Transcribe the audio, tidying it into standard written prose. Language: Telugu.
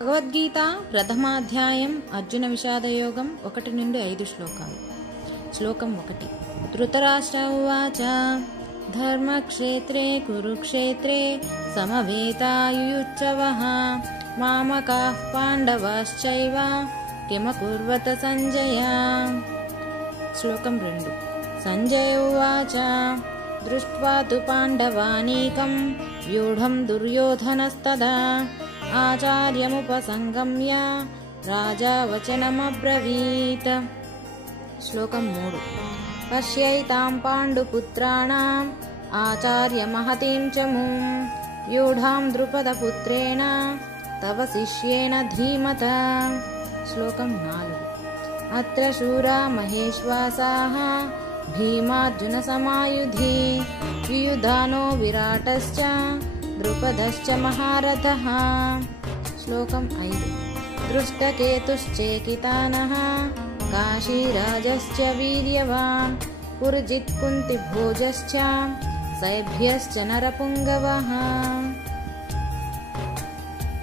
భగవద్గీత ప్రథమాధ్యాయం అర్జున విషాదయోగం 1 నుండి 5 శ్లోకాలు. శ్లోకం 1. ధృతరాష్ట్ర ఉవాచ ధర్మక్షేత్రే కురుక్షేత్రే సమవేతాయుయుచ్చవః మామకాః పాండవాశ్చైవ కిమకుర్వత సంజయ. శ్లోకం 2. సంజయ ఉవాచ దృష్ట్వా తు పాండవానీకం వ్యూఢం దుర్యోధనస్తదా ఆచార్యముపసంగమ్య రాజా వచనమబ్రవీత్. శ్లోకం 3. పశ్యైతాం పాండుపుత్రాణాం ఆచార్యమహతీం చమూం వ్యూఢాం ద్రుపదపుత్రేణ తవ శిష్యేణ ధీమత. శ్లోకం 4. అత్ర శూరా మహేశ్వాసాః భీమార్జున సమాయుధి యుయుధానో విరాటశ్చ ద్రుపదశ్చ మహారథః. శ్లోకం 5. దృష్టకేతుశ్చేకితానః కాశీరాజశ్చ వీర్యవాన్ పురుజిత్ కుంతిభోజశ్చ సైభ్యశ్చ నరపుంగవః.